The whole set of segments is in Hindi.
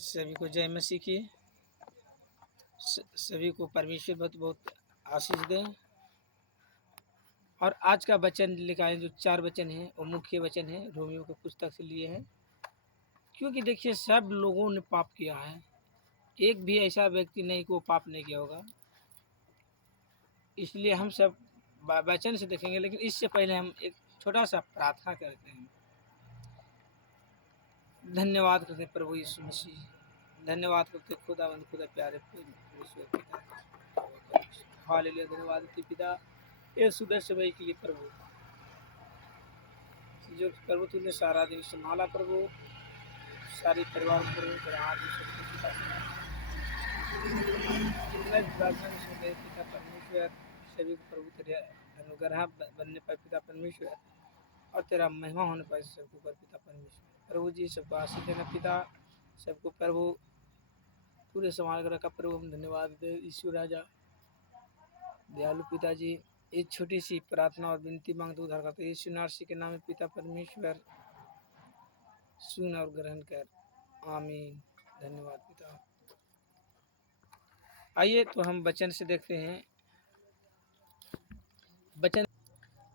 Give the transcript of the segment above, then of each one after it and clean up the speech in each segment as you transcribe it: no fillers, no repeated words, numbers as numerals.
सभी को जय मसीह की। सभी को परमेश्वर बहुत बहुत आशीष दें। और आज का वचन लिखा है, जो 4 वचन हैं वो मुख्य वचन है, रोमियो की पुस्तक से लिए हैं। क्योंकि देखिए, सब लोगों ने पाप किया है, एक भी ऐसा व्यक्ति नहीं कि वो पाप नहीं किया होगा। इसलिए हम सब वचन से देखेंगे, लेकिन इससे पहले हम एक छोटा सा प्रार्थना करते हैं। धन्यवाद करते हैं प्रभु यीशु मसीह, धन्यवाद करते खुदावंद, खुदा प्यारे परमेश्वर पिता, हालेलुया। धन्यवाद करते पिता ये सुबह सुबह के लिए प्रभु, जो प्रभु तूने सारा दिन संभाला प्रभु, सारे परिवार प्रभु जितना प्रार्थना सुने पिता परमेश्वर, सभी को प्रभु तेरे अनुग्रह बनने पर पिता परमेश्वर, और तेरा महिमा होने पर सबको पर पिता परमेश्वर। प्रभु जी सबको आशीष देना पिता, सबको प्रभु पूरे संभाल कर रखा प्रभु। हम धन्यवाद दे ईश्वर राजा दयालु पिताजी। एक छोटी सी प्रार्थना और विनती मांगते उधार करते यीशु नासरी के नाम में पिता परमेश्वर, सुन और ग्रहण कर, आमीन। धन्यवाद पिता। आइए तो हम वचन से देखते हैं। वचन,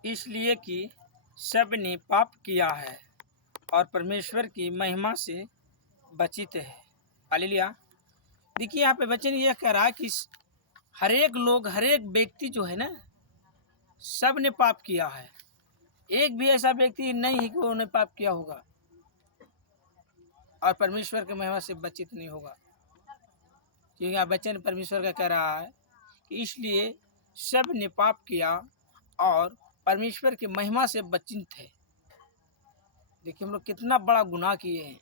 इसलिए कि सब ने पाप किया है और परमेश्वर की महिमा से वंचित है। हालेलुया। देखिए यहाँ पे वचन यह कह रहा है कि हर एक लोग, हर एक व्यक्ति जो है ना, सब ने पाप किया है। एक भी ऐसा व्यक्ति नहीं है कि उन्होंने पाप किया होगा और परमेश्वर की महिमा से वंचित नहीं होगा। क्योंकि यहाँ वचन परमेश्वर का कह रहा है कि इसलिए सब ने पाप किया और परमेश्वर की महिमा से वंचित है। देखिए हम लोग कितना बड़ा गुनाह किए हैं।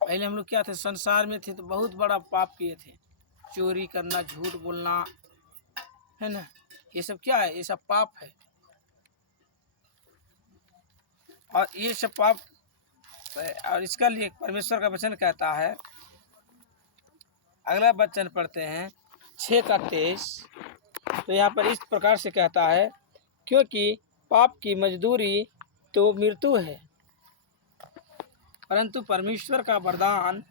पहले हम लोग क्या थे, संसार में थे तो बहुत बड़ा पाप किए थे, चोरी करना, झूठ बोलना, है ना, ये सब क्या है, ये सब पाप है। और ये सब पाप, और इसका लिए परमेश्वर का वचन कहता है, अगला वचन पढ़ते हैं 6:23। तो यहाँ पर इस प्रकार से कहता है, क्योंकि पाप की मजदूरी तो मृत्यु है, परंतु परमेश्वर का वरदान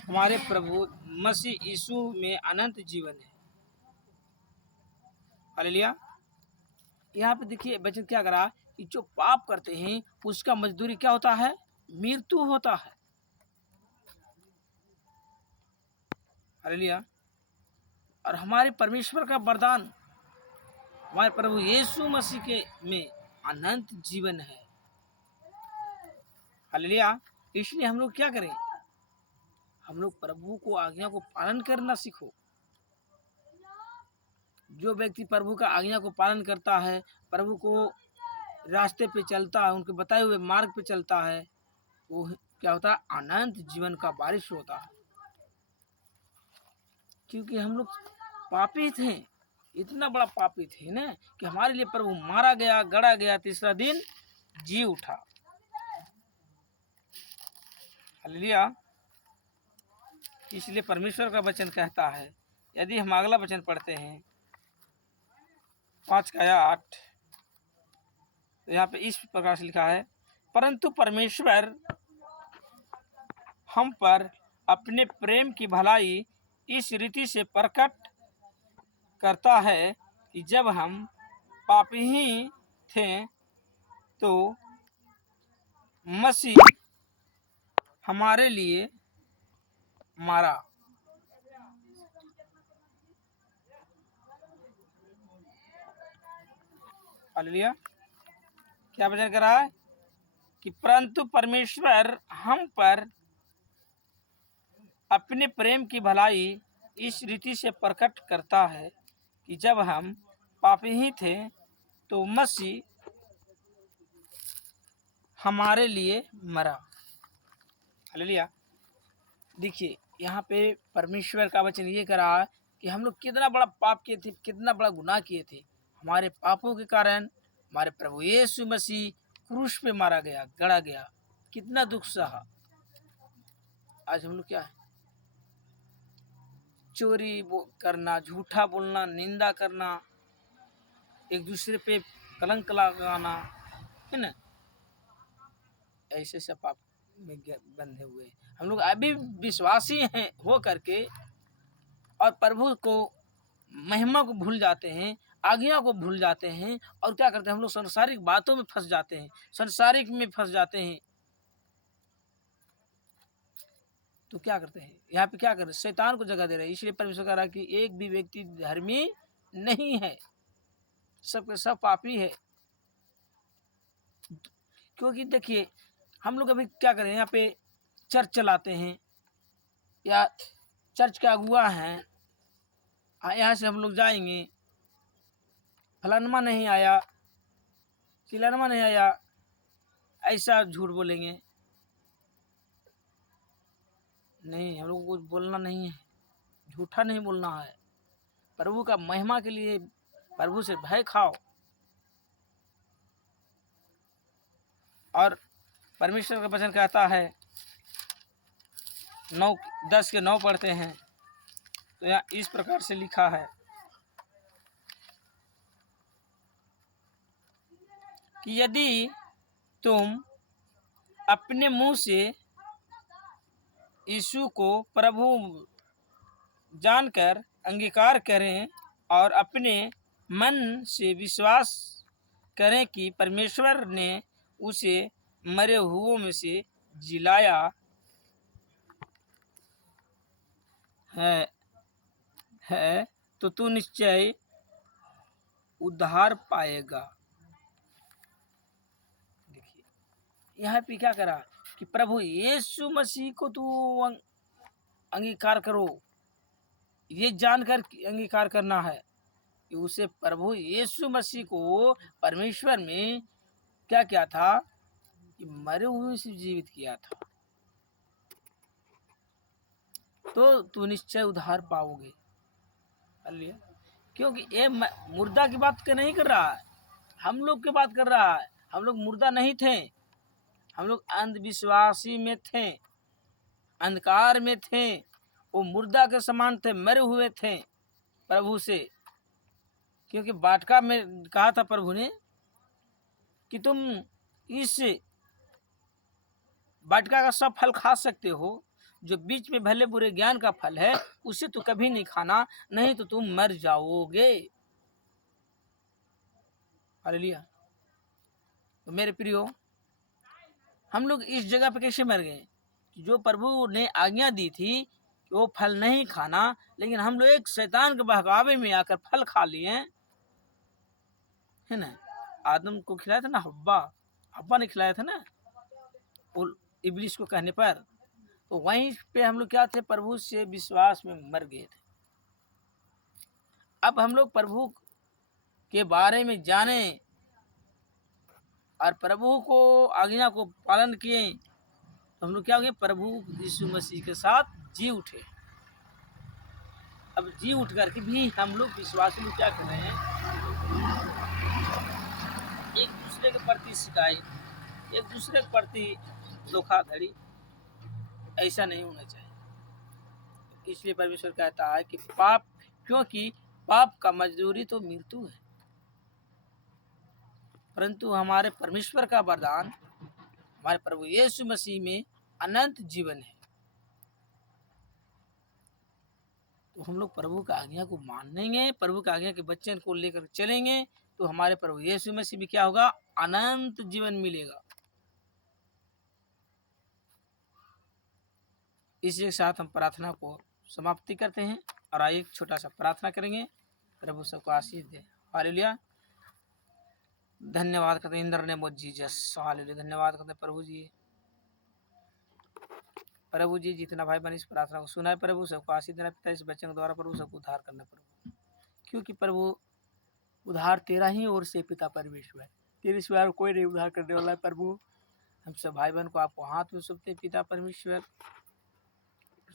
हमारे प्रभु मसीह यीशु में अनंत जीवन है। हालेलुया। यहाँ पे देखिए वचन क्या करा कि जो पाप करते हैं उसका मजदूरी क्या होता है, मृत्यु होता है। हालेलुया। और हमारे परमेश्वर का वरदान हमारे प्रभु यीशु मसीह के में अनंत जीवन है। हालेलुया। इसलिए हम लोग क्या करें, हम लोग प्रभु को आज्ञा को पालन करना सीखो। जो व्यक्ति प्रभु का आज्ञा को पालन करता है, प्रभु को रास्ते पे चलता है, उनके बताए हुए मार्ग पे चलता है, वो क्या होता है, अनंत जीवन का वारिस होता है। क्योंकि हम लोग पापी थे, इतना बड़ा पापी थे ना कि हमारे लिए प्रभु मारा गया, गड़ा गया, तीसरा दिन जी उठा। हालेलुया। इसलिए परमेश्वर का वचन कहता है, यदि हम अगला वचन पढ़ते हैं 5:8, तो यहाँ पे इस प्रकार से लिखा है, परंतु परमेश्वर हम पर अपने प्रेम की भलाई इस रीति से प्रकट करता है कि जब हम पापी ही थे तो मसीह हमारे लिए मारा। हालेलुया। क्या वचन कर रहा है कि परंतु परमेश्वर हम पर अपने प्रेम की भलाई इस रीति से प्रकट करता है कि जब हम पापी ही थे तो मसीह हमारे लिए मरा। हालेलुया। देखिए यहाँ पे परमेश्वर का वचन ये कह रहा है कि हम लोग कितना बड़ा पाप किए थे, कितना बड़ा गुनाह किए थे। हमारे पापों के कारण हमारे प्रभु यीशु मसीह क्रूस पे मारा गया, गड़ा गया, कितना दुख सहा। आज हम लोग क्या है, चोरी करना, झूठा बोलना, निंदा करना, एक दूसरे पे कलंक लगाना, है ना, ऐसे सब पाप में बंधे हुए हैं। हम लोग अभी विश्वासी हैं हो करके और प्रभु को महिमा को भूल जाते हैं, आज्ञा को भूल जाते हैं और क्या करते हैं, हम लोग सांसारिक बातों में फंस जाते हैं, सांसारिक में फंस जाते हैं। तो क्या करते हैं यहाँ पे, क्या कर रहे हैं, शैतान को जगह दे रहे हैं। इसलिए परमेश्वर कह रहा है कि एक भी व्यक्ति धर्मी नहीं है, सबके सब पापी है। क्योंकि देखिए हम लोग अभी क्या करें, यहाँ पे चर्च चलाते हैं या चर्च का अगुआ हैं, यहाँ से हम लोग जाएंगे, फलानमा नहीं आया, चिलानमा नहीं आया, ऐसा झूठ बोलेंगे। नहीं, हम लोग को कुछ बोलना नहीं है, झूठा नहीं बोलना है। प्रभु का महिमा के लिए प्रभु से भय खाओ। और परमेश्वर का वचन कहता है 9:10 पढ़ते हैं तो यहाँ इस प्रकार से लिखा है कि यदि तुम अपने मुंह से यीशु को प्रभु जानकर अंगीकार करें और अपने मन से विश्वास करें कि परमेश्वर ने उसे मरे हुओं में से जिलाया है तो तू निश्चय उद्धार पाएगा। देखिए यहाँ पे क्या करा कि प्रभु यीशु मसीह को तू अंगीकार करो, ये जानकर अंगीकार करना है कि उसे प्रभु यीशु मसीह को परमेश्वर में क्या किया था, कि मरे हुए से जीवित किया था, तो तू निश्चय उद्धार पाओगे। क्योंकि ये मुर्दा की बात नहीं कर रहा है, हम लोग की बात कर रहा है। हम लोग मुर्दा नहीं थे, हम लोग अंधविश्वासी में थे, अंधकार में थे, वो मुर्दा के समान थे, मरे हुए थे प्रभु से। क्योंकि बाटका में कहा था प्रभु ने कि तुम इस बाटका का सब फल खा सकते हो, जो बीच में भले बुरे ज्ञान का फल है उसे तो कभी नहीं खाना, नहीं तो तुम मर जाओगे। हालेलुया। तो मेरे प्रियो, हम लोग इस जगह पे कैसे मर गए, जो प्रभु ने आज्ञा दी थी कि वो फल नहीं खाना, लेकिन हम लोग एक शैतान के बहकावे में आकर फल खा लिए, है ना। आदम को खिलाया था ना, हब्बा ने खिलाया था ना, और इब्लिस को कहने पर, तो वहीं पे हम लोग क्या थे, प्रभु से विश्वास में मर गए थे। अब हम लोग प्रभु के बारे में जाने और प्रभु को आज्ञा को पालन किए, तो हम लोग क्या हो गए, प्रभु यीशु मसीह के साथ जी उठे। अब जी उठ करके भी हम लोग विश्वासी लोग क्या कर रहे हैं, एक दूसरे के प्रति शिकायत, एक दूसरे के प्रति धोखाधड़ी, ऐसा नहीं होना चाहिए। इसलिए परमेश्वर कहता है कि पाप, क्योंकि पाप का मजदूरी तो मृत्यु है, परंतु हमारे परमेश्वर का वरदान हमारे प्रभु यीशु मसीह में अनंत जीवन है। तो हम लोग प्रभु का आज्ञा को मानेंगे, प्रभु का आज्ञा के बच्चन को लेकर चलेंगे, तो हमारे प्रभु यीशु मसीह भी क्या होगा, अनंत जीवन मिलेगा। इसी के साथ हम प्रार्थना को समाप्ति करते हैं और आइए एक छोटा सा प्रार्थना करेंगे। प्रभु सबको आशीष दे। हालेलुया। धन्यवाद करते हैं इंद्र ने मोद जीसस। हालेलुया। धन्यवाद करते हैं प्रभु जी। प्रभु जी जितना भाई बहन इस प्रार्थना को सुना है, प्रभु सबको आशीष देना पिता, इस बच्चन के द्वारा प्रभु सबको उद्धार करना प्रभु, क्योंकि प्रभु उद्धार तेरा ही ओर से पिता परमेश्वर, तेरे सिवा कोई नहीं उद्धार करने वाला है प्रभु। हम सब भाई बहन को आपको हाथ में सौंपते हैं पिता परमेश्वर,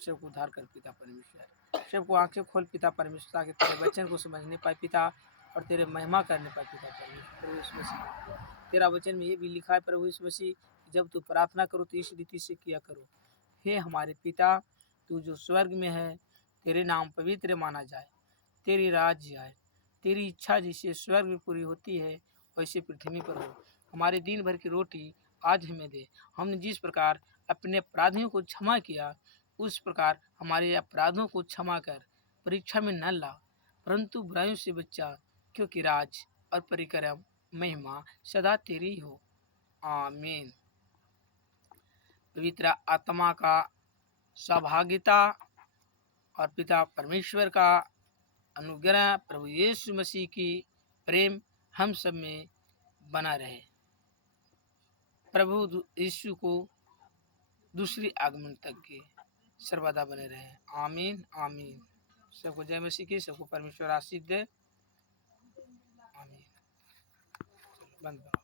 सबको उद्धार कर पिता परमेश्वर, सबको आंखें खोल पिता परमेश्वर, ताकि तेरे वचन को समझने पाए पिता और तेरे महिमा करने पाए पिता परमेश्वर। प्रभु यीशु मसीह, तेरा वचन में ये भी लिखा है प्रभु यीशु मसीह, जब तू प्रार्थना करो तो इस रीति से किया करो, हे हमारे पिता तू जो स्वर्ग में है, तेरे नाम पवित्र माना जाए, तेरी राज्य आए, तेरी इच्छा जिसे स्वर्ग में पूरी होती है वैसे पृथ्वी पर हो। हमारे दिन भर की रोटी आज हमें दे, हमने जिस प्रकार अपने अपराधियों को क्षमा किया, उस प्रकार हमारे अपराधों को क्षमा कर परीक्षा में न ला, परंतु बुराइयों से बचा, क्योंकि राज और परिक्रम महिमा सदा तेरी हो। आमीन। पवित्र आत्मा का सहभागिता और पिता परमेश्वर का अनुग्रह, प्रभु यीशु मसीह की प्रेम हम सब में बना रहे। प्रभु यीशु को दूसरी आगमन तक के सर्वदा बने रहे। आमीन आमीन। सबको जय मसीह की, सबको परमेश्वर आशीष दे। आमीन। बंद।